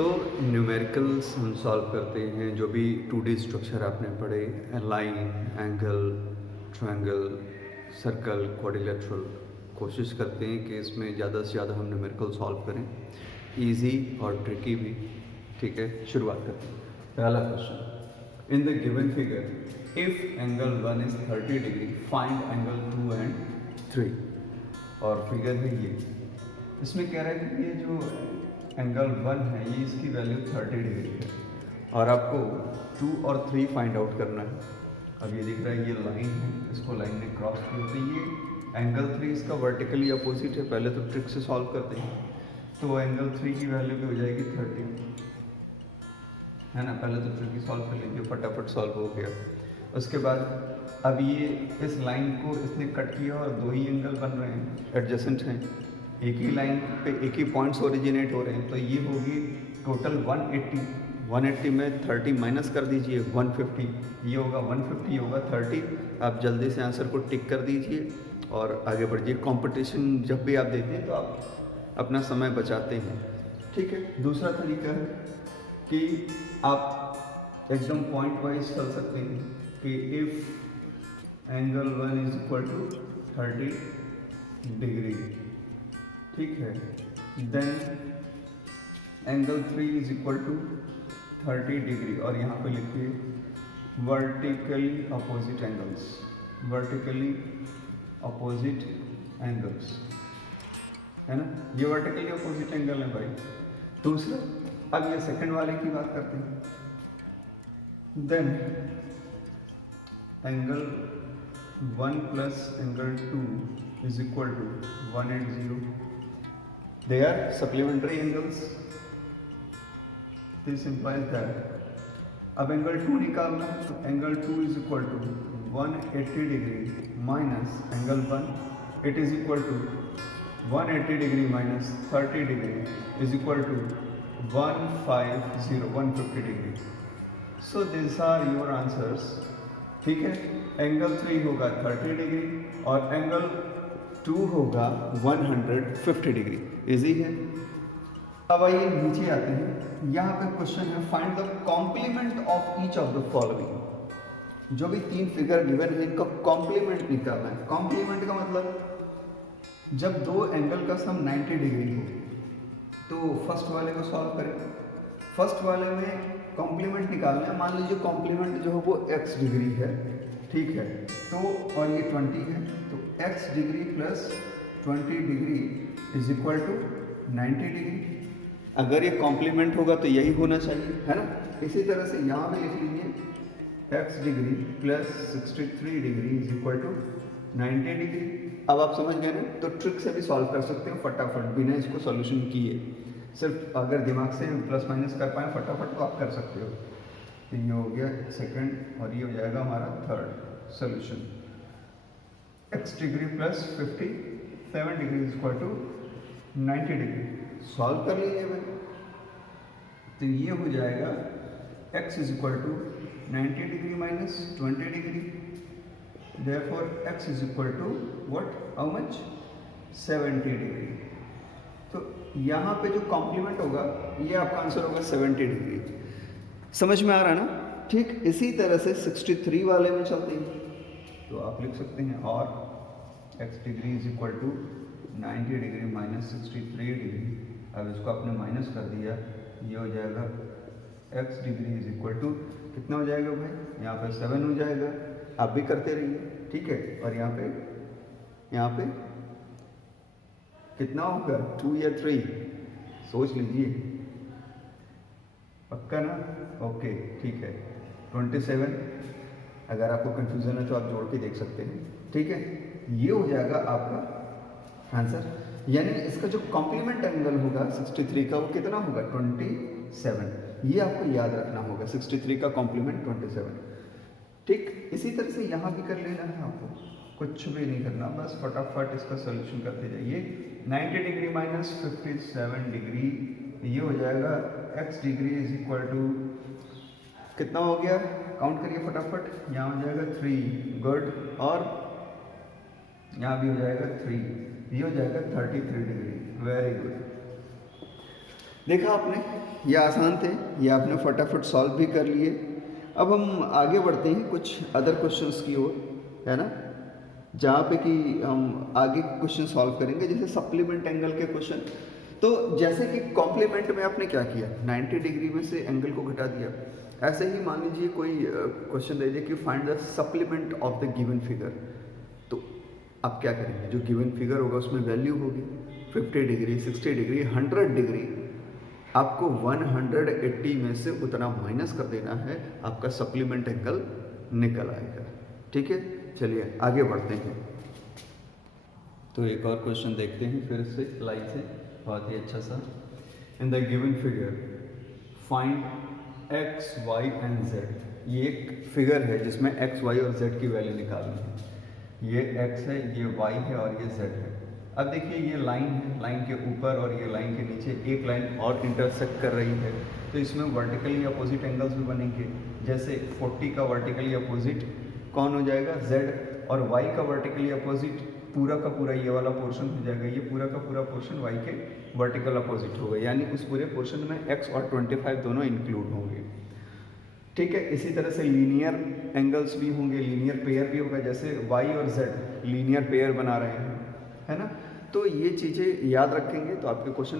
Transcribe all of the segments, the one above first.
तो न्यूमेरिकल्स हम सॉल्व करते हैं जो भी 2D स्ट्रक्चर आपने पढ़े, line, angle, triangle, circle, quadrilateral. कोशिश करते हैं कि इसमें ज़्यादा से ज़्यादा हम न्यूमेरिकल सॉल्व करें, इजी और ट्रिकी भी। ठीक है, शुरुआत करते हैं। पहला question, in the given figure if angle 1 is 30 degree find angle 2 and 3। और फिगर है ये, इसमें कह रहा है कि ये जो एंगल 1 है ये इसकी वैल्यू 30 डिग्री है और आपको 2 और 3 फाइंड आउट करना है। अब ये दिख रहा है ये लाइन है, इसको लाइन ने क्रॉस करती है। ये एंगल 3 इसका वर्टिकली अपोजिट है। पहले तो ट्रिक से सॉल्व कर देंगे, तो एंगल 3 की वैल्यू भी हो जाएगी 30, है ना। पहले तो ट्रिक सॉल्व कर लीजिए, फटाफट सॉल्व हो गया। उसके बाद अब ये इस लाइन को इसने कट किया और 2 ही एंगल बन रहे हैं, एडजेसेंट हैं, एक ही लाइन पे एक ही पॉइंट्स ओरिजिनेट हो रहे हैं। तो ये होगी टोटल 180 में 30 माइनस कर दीजिए 150, ये होगा 150, ये होगा 30। आप जल्दी से आंसर को टिक कर दीजिए और आगे बढ़िए। कंपटीशन जब भी आप देते हैं तो आप अपना समय बचाते हैं। ठीक है, दूसरा तरीका है कि आप एकदम पॉइंट वाइज चल सकते हैं कि if angle 1 is equal to 30 degree, ठीक है, then angle 3 is equal to 30 degree और यहाँ पे लिखिए vertically opposite angles, vertically opposite angles, है ना। ये वर्टिकली अपोजिट एंगल है भाई। दूसरा, अब ये सेकंड वाले की बात करते हैं। Then angle 1 plus angle 2 is equal to 180। They are supplementary angles. This implies that अब एंगल 2 निकालना है, तो angle 2 is equal to 180 degree minus angle 1, it is equal to 180 degree minus 30 degree is equal to 150 degree. So this are your answers. ठीक है, angle 3 होगा 30 degree और angle 2 होगा 150 degree. Easy है। अब आइए नीचे आते हैं। यहाँ पे क्वेश्चन है find the complement of each of the following. जो भी 3 फिगर गिवन है इनका कॉम्प्लीमेंट निकालना है। कॉम्प्लीमेंट का मतलब जब 2 एंगल का सम 90 डिग्री हो तो फर्स्ट वाले को सॉल्व करें। फर्स्ट वाले में कॉम्प्लीमेंट निकालना है। मान लीजिए कॉम्प्लीमेंट जो है वो x डिग्री है, ठीक है, तो और ये 20 है, तो x degree plus 20 degree is equal to 90 degree. अगर ये कॉम्प्लीमेंट होगा तो यही होना चाहिए, है ना। इसी तरह से यहाँ भी लिख लीजिए x degree plus 63 degree is equal to 90 degree. अब आप समझ गए ना, तो ट्रिक से भी सॉल्व कर सकते हैं फटाफट बिना इसको सॉल्यूशन किए। सिर्फ अगर दिमाग से प्लस माइनस कर पाए फटाफट तो आप कर सकते हो। तो ये हो गया सेकंड और ये हो जाएगा हमारा third solution. x degree plus 57 degree is equal to 90 degree. Solve कर लीजिए भाई, तो ये हो जाएगा x is equal to 90 degree minus 20 degree, therefore x is equal to what, how much, 70 degree. तो यहाँ पे जो कॉम्प्लीमेंट होगा ये आपका आंसर होगा 70 डिग्री। समझ में आ रहा ना। ठीक इसी तरह से 63 वाले में चलते हैं, तो आप लिख सकते हैं और x degree is equal to 90 degree minus 63 degree. अब इसको आपने माइनस कर दिया, ये हो जाएगा x degree is equal to कितना हो जाएगा भाई, यहाँ पे 7 हो जाएगा। आप भी करते रहिए, ठीक है। और यहाँ पे कितना होगा, 2 या 3, सोच लीजिए, पक्का ना। ओके ठीक है, 27। अगर आपको कंफ्यूजन है तो आप जोड़ के देख सकते हैं, ठीक है। ये हो जाएगा आपका आंसर। यानी इसका जो कॉम्प्लीमेंट एंगल होगा 63 का वो कितना होगा, 27। ये आपको याद रखना होगा, 63 का कॉम्प्लीमेंट 27। ठीक इसी तरह से यहाँ भी कर लेना है आपको, कुछ भी नहीं करना, बस फटाफट इसका सोल्यूशन करते जाइए। 90 डिग्री माइनस 57 डिग्री, ये हो जाएगा x degree is equal to कितना हो गया, काउंट करिए फटाफट। यहाँ हो जाएगा 3, गुड, और यहाँ भी हो जाएगा 3, ये हो जाएगा 33 डिग्री, वेरी गुड। देखा आपने, ये आसान थे, ये आपने फटाफट सॉल्व भी कर लिए। अब हम आगे बढ़ते हैं कुछ अदर क्वेश्चंस की ओर, है ना, जहाँ पे कि हम आगे क्वेश्चन सॉल्व करेंगे, जैसे सप्लीमेंट एंगल के क्वेश्चन। तो जैसे कि कॉम्प्लीमेंट में आपने क्या किया, 90 डिग्री में से एंगल को घटा दिया। ऐसे ही मान लीजिए कोई क्वेश्चन दे दे कि find the supplement of the given figure, तो आप क्या करेंगे, जो गिवन फिगर होगा उसमें वैल्यू होगी 50 डिग्री, 60 डिग्री, 100 डिग्री, आपको 180 में से उतना माइनस कर देना है, आपका सप्लीमेंट एंगल निकल आएगा। ठीक है, चलिए आगे बढ़ते हैं। तो एक और क्वेश्चन देखते हैं फिर से लाइन से, बहुत ही अच्छा सा। In the given figure find x y and z. ये एक फिगर है जिसमें एक्स वाई और जेड की वैल्यू निकालनी है। ये एक्स है, ये वाई है और ये जेड है। अब देखिए ये लाइन है, लाइन के ऊपर और ये लाइन के नीचे एक लाइन और इंटरसेक्ट कर रही है, तो इसमें वर्टिकली अपोजिट एंगल्स भी बनेंगे। जैसे 40 का वर्टिकली अपोजिट कौन हो जाएगा, जेड, और वाई का वर्टिकली अपोजिट पूरा का पूरा ये वाला पोर्शन हो जाएगा, ये पूरा का पूरा पोर्शन वाई के वर्टिकल अपोजिट होगा, यानी उस पूरे पोर्शन में एक्स और 25 दोनों इंक्लूड होंगे। ठीक है, इसी तरह से लीनियर एंगल्स भी होंगे, लीनियर पेयर भी होगा, जैसे वाई और जेड लीनियर पेयर बना रहे हैं, है ना। तो ये चीज़ें याद रखेंगे तो आपके क्वेश्चन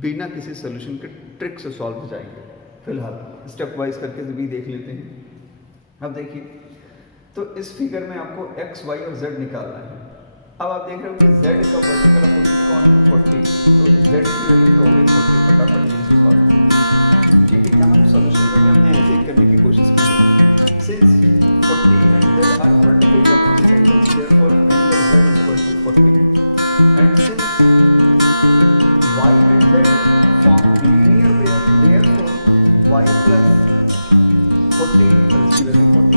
बिना किसी सोल्यूशन के ट्रिक से सॉल्व हो जाएंगे। फिलहाल स्टेप वाइज करके भी देख लेते हैं। अब देखिए, तो इस फिगर में आपको एक्स वाई और जेड निकालना है। अब आप देख रहे हो कि जेड का वर्टिकल पोजीशन 40, तो जेड की वैल्यू हो गई 40 ठीक है, यहाँ पे सॉल्यूशन में हमने ऐसे करने की कोशिश की। Since 40 and z are vertically opposite, therefore z is equal to 40, and since y and z form linear pair, therefore y plus 40 plus 40,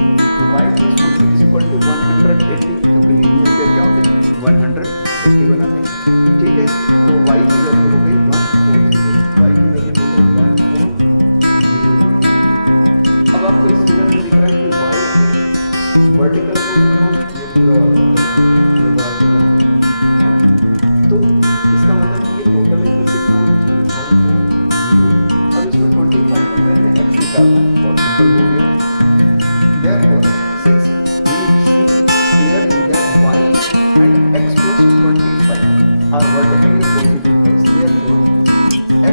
y plus 40 is equal to 180, क्योंकि लीनियर पेयर क्या होते हैं 180 बनाते हैं। ठीक है, तो y की वैल्यू हो गई 140, y की वैल्यू हो गई 140। अब आपको इस फिगर में दिख रहा है कि y वर्टिकल तो इसका मतलब ये टोटल एंगल कितना होना चाहिए, अब इसमें 25 की वैल्यू x निकालना है, पॉसिबल हो गया। Therefore, since we see clearly that y and x plus 25 are vertically opposite angles, therefore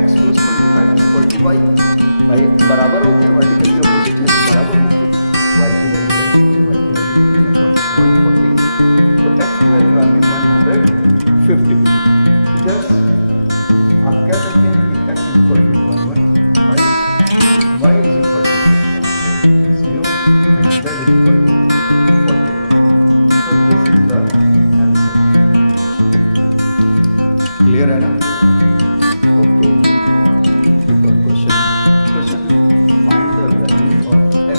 x plus 25 is equal to y। y बराबर होते हैं, वर्टिकली अपोजिट है, बराबर होते हैं। y की वैल्यू 140, तो x की वैल्यू आ गई 150। Thus, आप कह सकते हैं कि x is equal to 1 y is equal to 0 and z is equal to 40। Clear है ना? ओके, एक और question find the value of x in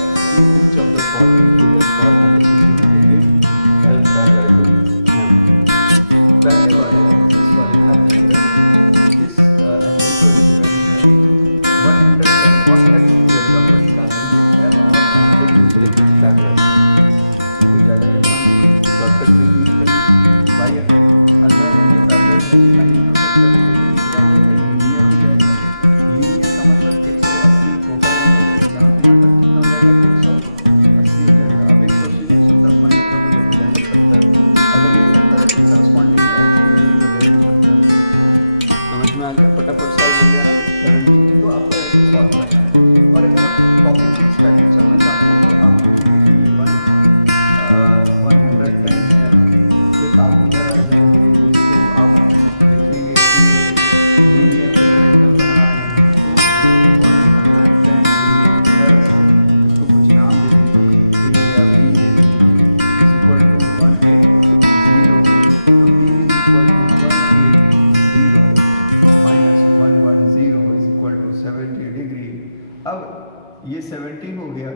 each of the following figures for continuing L parallel to M। पहले वाले में इस वाले में आप देखेंगे इस वाले में 100 और x की वैल्यू आपको निकालनी है, एक दूसरे के पैरेलल हो जाता है। शॉर्टकट ट्रिक यूज करिए, बाई अगर ये पैरेलल ये 70 हो गया,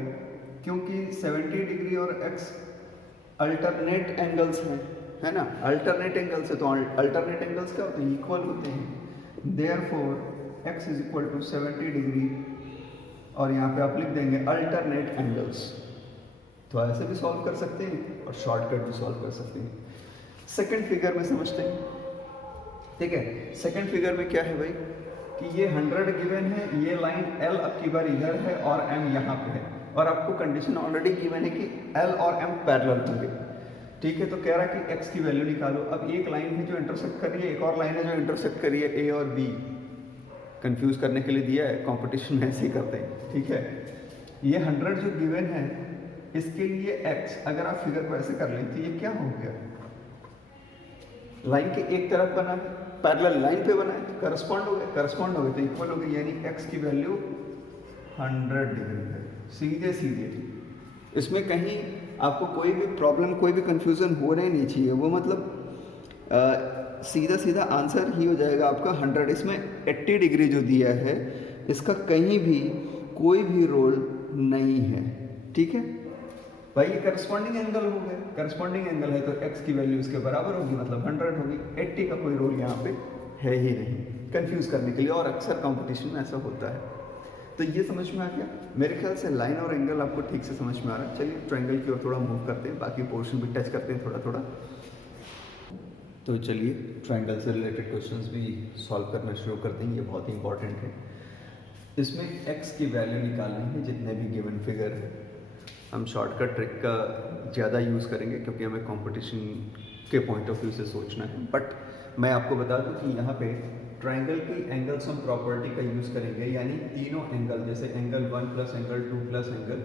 क्योंकि 70 डिग्री और x अल्टरनेट एंगल्स हैं, है ना। अल्टरनेट एंगल्स है तो अल्टरनेट एंगल्स क्या होते हैं, इक्वल होते हैं। Therefore x is equal to 70 degree, और यहाँ पे आप लिख देंगे अल्टरनेट एंगल्स। तो ऐसे भी सॉल्व कर सकते हैं और शॉर्टकट भी सॉल्व कर सकते हैं। सेकंड फिगर में समझते हैं, ठीक है। सेकंड फिगर में क्या है भाई, कि ये 100 गिवन है, ये लाइन L अब की बार इधर है और M यहाँ पे है, और आपको कंडीशन ऑलरेडी गिवन है कि L और M पैरेलल होंगे। ठीक है, तो कह रहा कि x की वैल्यू निकालो। अब एक लाइन है जो इंटरसेक्ट कर रही है, एक और लाइन है जो इंटरसेक्ट कर रही है, A और B। कंफ्यूज करने के लिए दिया है, कंपटीशन में ऐसे ही करते हैं। ठीक है, ये 100 जो गिवन है इसके लिए x, अगर आप फिगर को ऐसे कर लें तो ये क्या हो गया, लाइन के एक तरफ बना, पैरेलल लाइन पे बना है तो करस्पॉन्ड हो गया तो इक्वल हो गया, यानी x की वैल्यू 100 डिग्री है। सीधे सीधे इसमें कहीं आपको कोई भी प्रॉब्लम, कोई भी कंफ्यूजन होना ही नहीं चाहिए। वो मतलब सीधा सीधा आंसर ही हो जाएगा आपका 100। इसमें 80 डिग्री जो दिया है इसका कहीं भी कोई भी रोल नहीं है। ठीक है भाई, ये करस्पॉन्डिंग एंगल हो गया, करस्पॉन्डिंग एंगल है तो x की वैल्यू इसके बराबर होगी, मतलब 100 होगी। 80 का कोई रोल यहाँ पे है ही नहीं कंफ्यूज करने के लिए, और अक्सर कंपटीशन में ऐसा होता है। तो ये समझ में आ गया मेरे ख्याल से, लाइन और एंगल आपको ठीक से समझ में आ रहा है। चलिए ट्रायंगल की ओर थोड़ा मूव करते हैं, बाकी पोर्शन भी टच करते हैं थोड़ा थोड़ा। तो चलिए ट्रायंगल से रिलेटेड क्वेश्चंस भी सॉल्व करना शुरू करते हैं, ये बहुत ही इंपॉर्टेंट है। इसमें x की वैल्यू निकालनी है जितने भी गिवन फिगर है। हम शॉर्टकट ट्रिक का ज़्यादा यूज़ करेंगे क्योंकि हमें कंपटीशन के पॉइंट ऑफ व्यू से सोचना है। बट मैं आपको बता दूं कि यहाँ पे ट्रायंगल की एंगल सम प्रॉपर्टी का यूज़ करेंगे, यानी तीनों एंगल, जैसे angle 1 plus angle 2 plus angle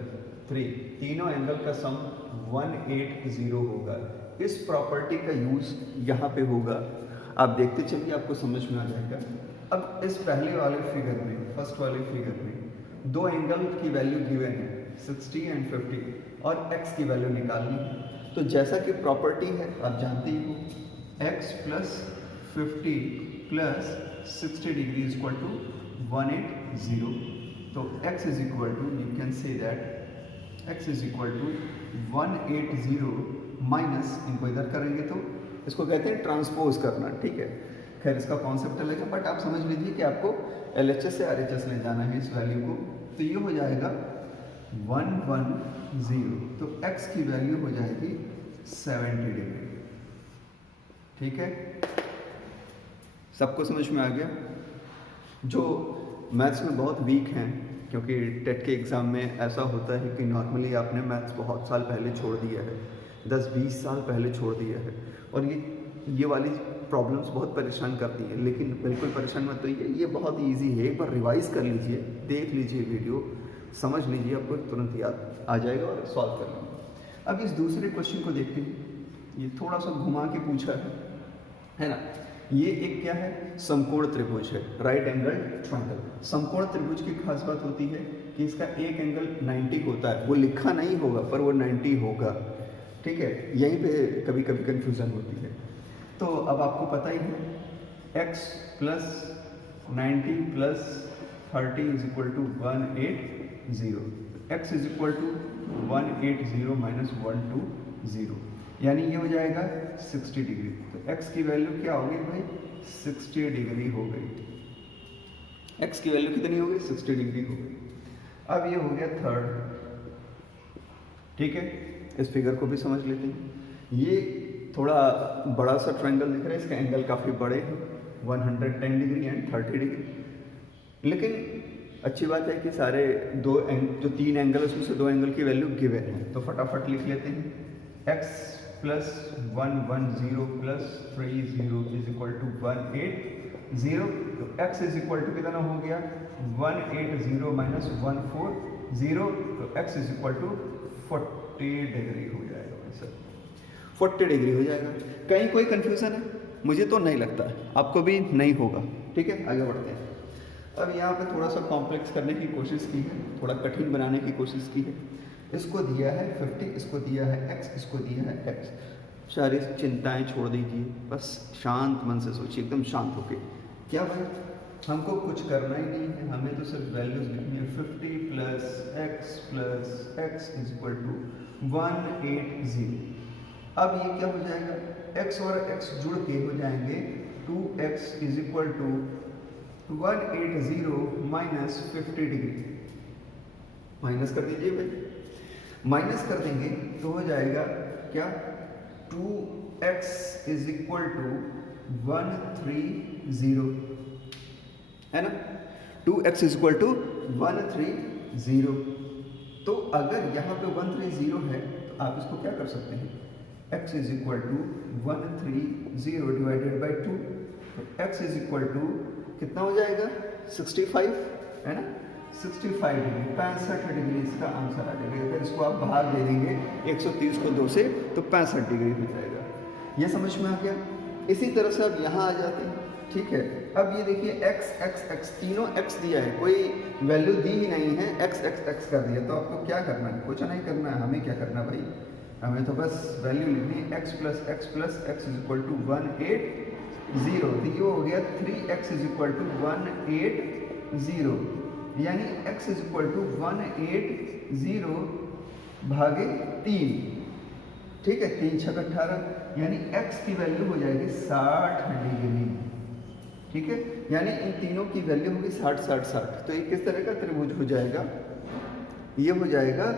3, तीनों एंगल का सम 180 होगा। इस प्रॉपर्टी का यूज़ यहाँ पे होगा, आप देखते चलिए आपको समझ में आ जाएगा। अब इस पहले वाले फिगर में, फर्स्ट वाले फिगर में दो एंगल की वैल्यू गिवन है 60 एंड 50, और x की वैल्यू निकालनी है। तो जैसा कि प्रॉपर्टी है आप जानते ही हो, x plus 50 plus 60 degree is equal to 180। तो x is equal to, you can say that x is equal to 180 minus, इनको इधर करेंगे तो इसको कहते हैं ट्रांसपोज करना। ठीक है, खैर इसका कॉन्सेप्ट अलग है, बट आप समझ लीजिए कि आपको LHS से RHS ले जाना है इस वैल्यू को। तो ये हो जाएगा 110, तो x की वैल्यू हो जाएगी 70 डिग्री। ठीक है, सबको समझ में आ गया? जो मैथ्स में बहुत वीक हैं, क्योंकि टेट के एग्ज़ाम में ऐसा होता है कि नॉर्मली आपने मैथ्स बहुत साल पहले छोड़ दिया है, 10-20 साल पहले छोड़ दिया है, और ये वाली प्रॉब्लम्स बहुत परेशान करती हैं। लेकिन बिल्कुल परेशान मत होइए, ये बहुत ईजी है। एक बार रिवाइज कर लीजिए, देख लीजिए वीडियो, समझ लीजिए, आपको तुरंत याद आ जाएगा और सॉल्व कर लेंगे। अब इस दूसरे क्वेश्चन को देखते हैं। ये थोड़ा सा घुमा के पूछा है ना। ये एक क्या है, समकोण त्रिभुज है, राइट एंगल ट्रायंगल। समकोण त्रिभुज की खास बात होती है कि इसका एक एंगल 90 होता है, वो लिखा नहीं होगा पर वो 90 होगा। ठीक है, यहीं पे कभी कभी कंफ्यूजन होती है। तो अब आपको पता ही है x plus 90 plus 30 is equal to 180। x is equal to 180 minus 120, यानी ये हो जाएगा 60 डिग्री। तो x की वैल्यू क्या हो गई भाई, 60 डिग्री हो गई। x की वैल्यू कितनी हो गई, 60 डिग्री हो गई। अब ये हो गया थर्ड। ठीक है, इस फिगर को भी समझ लेते हैं। ये थोड़ा बड़ा सा ट्रायंगल दिख रहा है, इसका एंगल काफ़ी बड़े हैं, 110 डिग्री एंड 30 डिग्री। लेकिन अच्छी बात है कि सारे जो तीन एंगल उसमें से दो एंगल की वैल्यू गिवन है, तो फटाफट लिख लेते हैं। x plus 110 plus 30 is equal to 180। तो x इज इक्वल टू कितना हो गया, 180 माइनस 140, तो x is equal to 40 degree हो जाएगा सर, 40 डिग्री हो जाएगा। कहीं कोई कंफ्यूजन है? मुझे तो नहीं लगता, आपको भी नहीं होगा। ठीक है, आगे बढ़ते हैं। अब यहाँ पे थोड़ा सा कॉम्प्लेक्स करने की कोशिश की है, थोड़ा कठिन बनाने की कोशिश की है। इसको दिया है 50, इसको दिया है x, इसको दिया है x। सारी चिंताएं छोड़ दीजिए, बस शांत मन से सोचिए, एकदम शांत होके। क्या भाई, हमको कुछ करना ही नहीं है, हमें तो सिर्फ वैल्यूज लिखनी है। 50 plus x is equal to 180। अब ये क्या हो जाएगा, x और x जुड़ के हो जाएंगे 2x is equal to 180 minus 50 degree. Minus कर दीजिए भाई, माइनस कर देंगे तो हो जाएगा क्या, 2x इज इक्वल टू 130। है ना। 2x is equal to 130। तो अगर यहाँ पे 130 है तो आप इसको क्या कर सकते हैं, x is equal to 130 divided by 2, तो x इज इक्वल टू कितना हो जाएगा 65, है ना। 65 डिग्री, 65 डिग्री इसका आंसर आ जाएगा। अगर इसको आप भाग दे देंगे 130 को 2 से तो 65 डिग्री हो जाएगा। ये समझ में आ गया। इसी तरह से अब यहाँ आ जाते हैं, ठीक है। अब ये देखिए x x x तीनों x दिया है, कोई वैल्यू दी ही नहीं है, x x x कर दिया। तो आपको क्या करना है, कुछ नहीं करना है, हमें क्या करना भाई, हमें तो बस वैल्यू लिखनी है x plus x is equal to 180। तो ये हो गया 3x इज इक्वल टू 180, यानी x इज इक्वल टू 180 भागे 3, ठीक है। 3 छक 18, यानी x की वैल्यू हो जाएगी 60 डिग्री, ठीक है। यानी इन तीनों की वैल्यू होगी 60 60 60। तो एक किस तरह का त्रिभुज हो जाएगा, ये हो जाएगा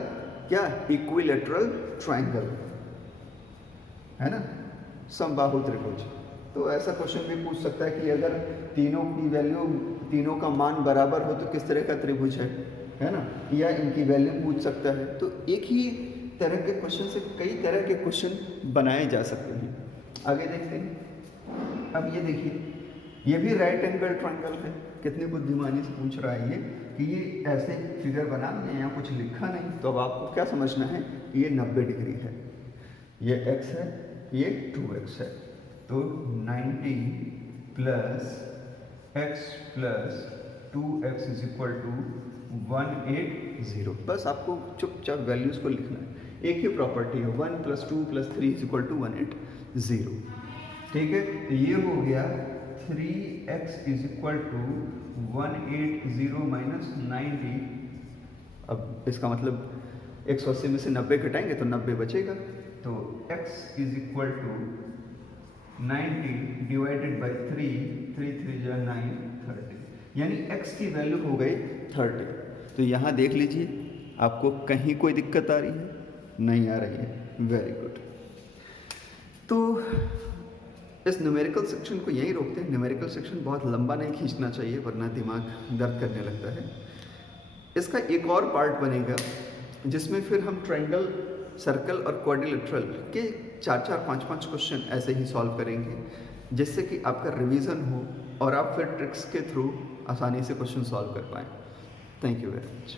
क्या, इक्विलैटरल ट्रायंगल, है ना, समबाहु त्रिभुज। तो ऐसा क्वेश्चन भी पूछ सकता है कि अगर तीनों की वैल्यू, तीनों का मान बराबर हो तो किस तरह का त्रिभुज है ना, या इनकी वैल्यू पूछ सकता है। तो एक ही तरह के क्वेश्चन से कई तरह के क्वेश्चन बनाए जा सकते हैं। आगे देखते हैं। अब ये देखिए, ये भी राइट एंगल ट्रायंगल है। कितनी बुद्धिमानी से पूछ रहा है ये कि ये ऐसे फिगर बना है, यहाँ कुछ लिखा नहीं। तो अब आपको क्या समझना है कि ये 90 डिग्री है, ये x है, ये 2x है। तो 90 plus x plus 2x is equal to 180। बस आपको चुपचाप वैल्यूज को लिखना है। एक ही प्रॉपर्टी है, 1 plus 2 plus 3 is equal to 180, ठीक है। तो ये हो गया 3x is equal to 180 minus 90। अब इसका मतलब 180 में से 90 घटाएंगे तो 90 बचेगा। तो x is equal to 90 divided by 3, 3 जा 9, 30, यानी x की वैल्यू हो गई 30। तो यहाँ देख लीजिए, आपको कहीं कोई दिक्कत आ रही है, नहीं आ रही है, वेरी गुड। तो इस न्यूमेरिकल सेक्शन को यही रोकते हैं। न्यूमेरिकल सेक्शन बहुत लंबा नहीं खींचना चाहिए, वरना दिमाग दर्द करने लगता है। इसका एक और पार्ट बनेगा जिसमें फिर हम ट्रायंगल, सर्कल और क्वाड्रिलेटरल के 4-4, 5-5 क्वेश्चन ऐसे ही सॉल्व करेंगे, जिससे कि आपका रिवीजन हो और आप फिर ट्रिक्स के थ्रू आसानी से क्वेश्चन सॉल्व कर पाएँ। Thank you very much.